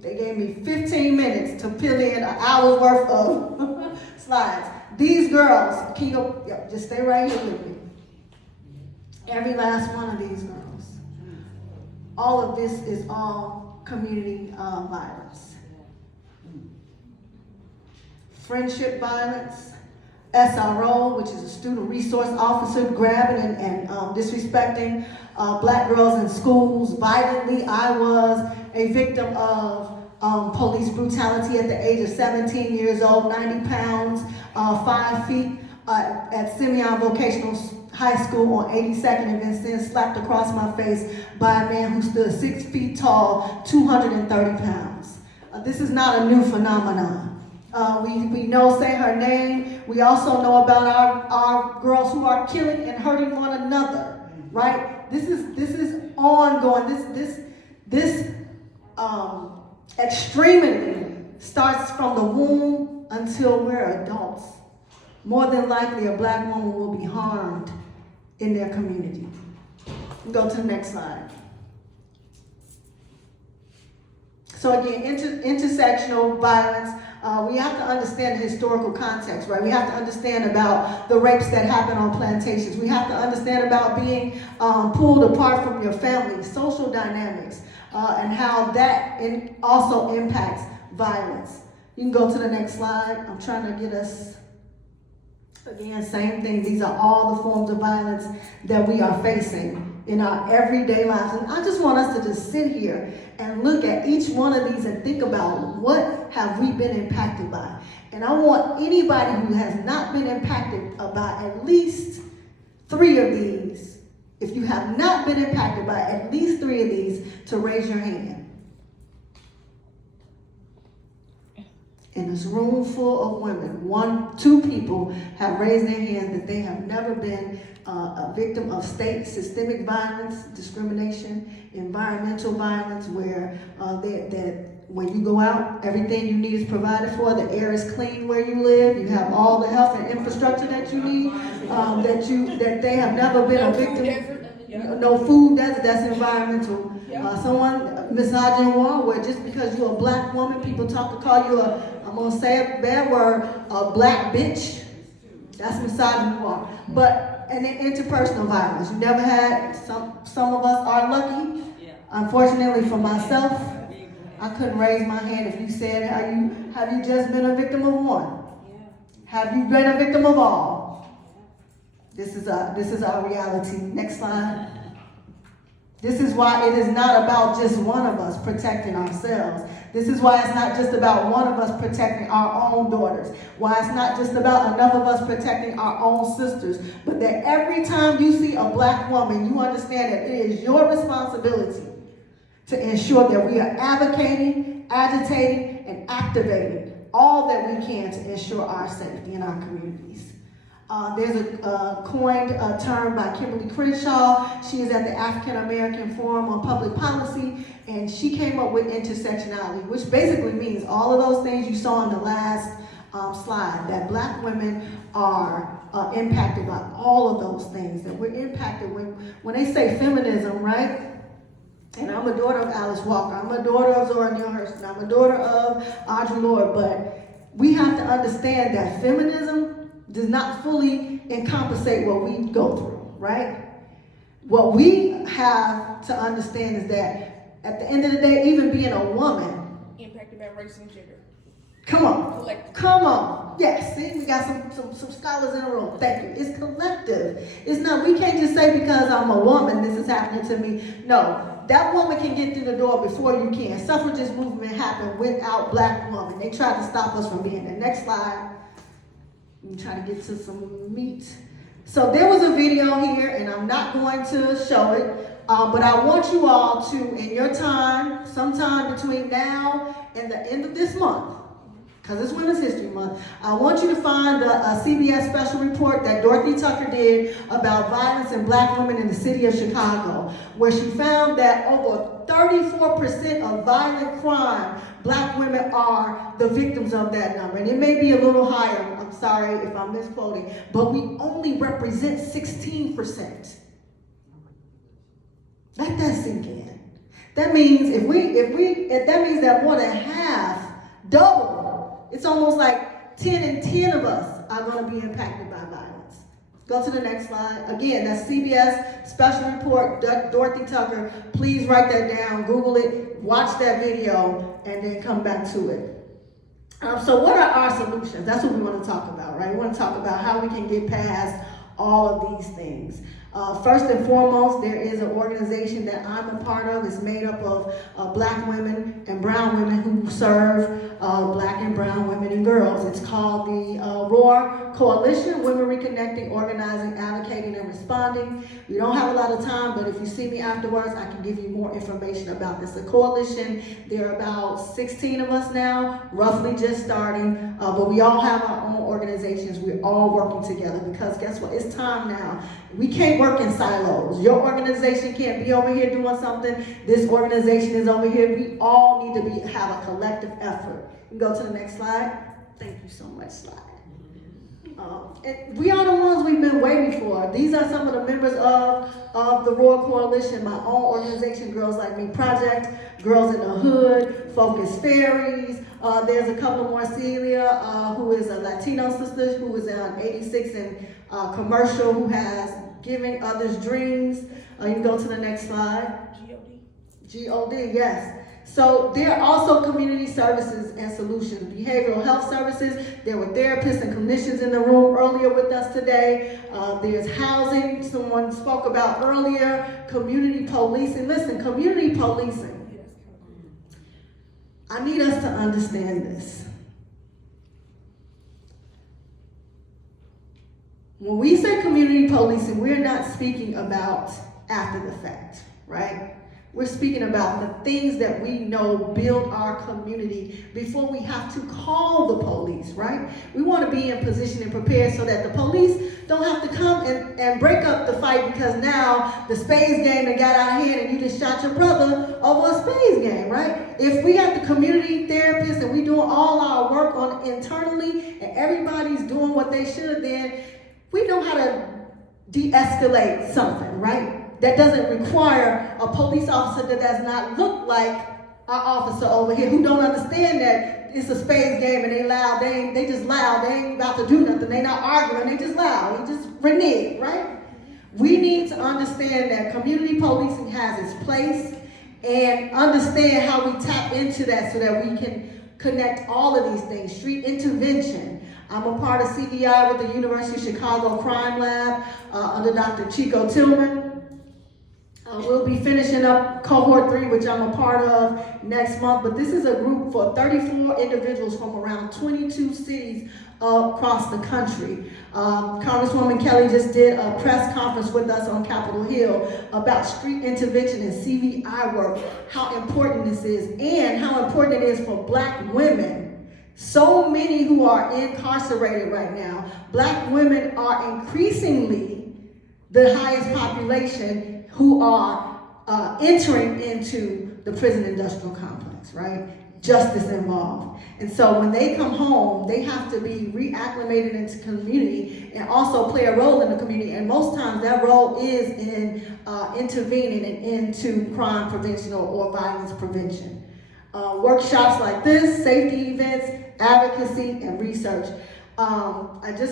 they gave me 15 minutes to fill in an hour's worth of slides. These girls, can you go, just stay right here with me. Every last one of these girls. All of this is all community violence. Friendship violence, SRO, which is a student resource officer, grabbing and disrespecting black girls in schools violently. I was a victim of police brutality at the age of 17 years old, 90 pounds, 5 feet, at Simeon Vocational High School on 82nd and Vincennes, slapped across my face by a man who stood 6 feet tall, 230 pounds. This is not a new phenomenon. We know, say her name. We also know about our girls who are killing and hurting one another, right? This is ongoing. This extremity starts from the womb until we're adults. More than likely, a black woman will be harmed in their community. Go to the next slide. So again, intersectional violence. We have to understand the historical context, right? We have to understand about the rapes that happen on plantations. We have to understand about being pulled apart from your family, social dynamics, and how that also impacts violence. You can go to the next slide. I'm trying to get us, again, same thing. These are all the forms of violence that we are facing in our everyday lives. And I just want us to just sit here and look at each one of these and think about what have we been impacted by. And I want anybody who has not been impacted by at least 3 of these, if you have not been impacted by at least 3 of these, to raise your hand. In this room full of women, 2 people have raised their hands that they have never been a victim of state systemic violence, discrimination, environmental violence, where when you go out, everything you need is provided for. The air is clean where you live. You have all the health and infrastructure that you need. That they have never been a victim. No food desert. That's environmental. Someone misogynoir, where just because you're a black woman, people call you I'm gonna say a bad word, a black bitch. That's misogynoir. And then interpersonal violence. You never had, some of us are lucky. Unfortunately for myself, I couldn't raise my hand if you said, have you just been a victim of one? Have you been a victim of all? This is our reality. Next slide. This is why it is not about just one of us protecting ourselves. This is why it's not just about one of us protecting our own daughters. Why it's not just about enough of us protecting our own sisters. But that every time you see a black woman, you understand that it is your responsibility to ensure that we are advocating, agitating, and activating all that we can to ensure our safety in our communities. There's a coined term by Kimberly Crenshaw. She is at the African American Forum on Public Policy, and she came up with intersectionality, which basically means all of those things you saw in the last slide, that black women are impacted by all of those things, that we're impacted when they say feminism, right? And I'm a daughter of Alice Walker. I'm a daughter of Zora Neale Hurston. I'm a daughter of Audre Lorde. But we have to understand that feminism does not fully encompassate what we go through, right? What we have to understand is that at the end of the day, even being a woman, impacted by race and gender. Come on. Yes, see, we got some scholars in the room. Thank you. It's collective. It's not, we can't just say because I'm a woman, this is happening to me. No, that woman can get through the door before you can. Suffragist movement happened without black women. They tried to stop us from being there. Next slide. I'm trying to get to some meat. So there was a video here, and I'm not going to show it, but I want you all to, in your time, sometime between now and the end of this month, because it's Women's History Month, I want you to find the CBS special report that Dorothy Tucker did about violence in black women in the city of Chicago, where she found that over 34% of violent crime, black women are the victims of that number. And it may be a little higher, I'm sorry if I'm misquoting, but we only represent 16%. Let that sink in. That means if that means that more than half, double, it's almost like 10 and 10 of us are going to be impacted by violence. Go to the next slide. Again, that's CBS Special Report, Dorothy Tucker. Please write that down, Google it, watch that video, and then come back to it. So what are our solutions? That's what we want to talk about, right? We want to talk about how we can get past all of these things. First and foremost, there is an organization that I'm a part of. It's made up of black women and brown women who serve black and brown women and girls. It's called the ROAR Coalition, Women Reconnecting, Organizing, Advocating, and Responding. We don't have a lot of time, but if you see me afterwards, I can give you more information about this. The coalition, there are about 16 of us now, roughly just starting, but we all have our own organizations. We're all working together because guess what? It's time now. We can't work in silos. Your organization can't be over here doing something. This organization is over here. We all need to have a collective effort. You can go to the next slide. Thank you so much, slide. And we are the ones we've been waiting for. These are some of the members of the Royal Coalition, my own organization, Girls Like Me Project, Girls in the Hood, Focus Fairies. There's a couple more, Celia, who is a Latino sister, who is on 86 and commercial, who has Giving Others Dreams. You can go to the next slide. G-O-D, yes. So there are also community services and solutions, behavioral health services. There were therapists and clinicians in the room earlier with us today. There's housing, someone spoke about earlier, community policing. Listen, community policing. I need us to understand this. When we say community policing, we're not speaking about after the fact, right? We're speaking about the things that we know build our community before we have to call the police, right? We want to be in position and prepared so that the police don't have to come and break up the fight because now the spades game that got out of hand and you just shot your brother over a spades game, right? If we have the community therapists and we doing all our work on internally and everybody's doing what they should, then we know how to de-escalate something, right? That doesn't require a police officer that does not look like our officer over here, who don't understand that it's a spades game and they loud, they just loud, they ain't about to do nothing, they not arguing, they just loud, they just renege, right? We need to understand that community policing has its place and understand how we tap into that so that we can connect all of these things. Street intervention. I'm a part of CVI with the University of Chicago Crime Lab under Dr. Chico Tillman. We'll be finishing up cohort 3, which I'm a part of next month, but this is a group for 34 individuals from around 22 cities across the country. Congresswoman Kelly just did a press conference with us on Capitol Hill about street intervention and CVI work, how important this is, and how important it is for black women. So many who are incarcerated right now. Black women are increasingly the highest population who are entering into the prison industrial complex, right? Justice involved. And so when they come home, they have to be reacclimated into community and also play a role in the community. And most times that role is in intervening and into crime prevention or violence prevention. Workshops like this, safety events, advocacy, and research. I just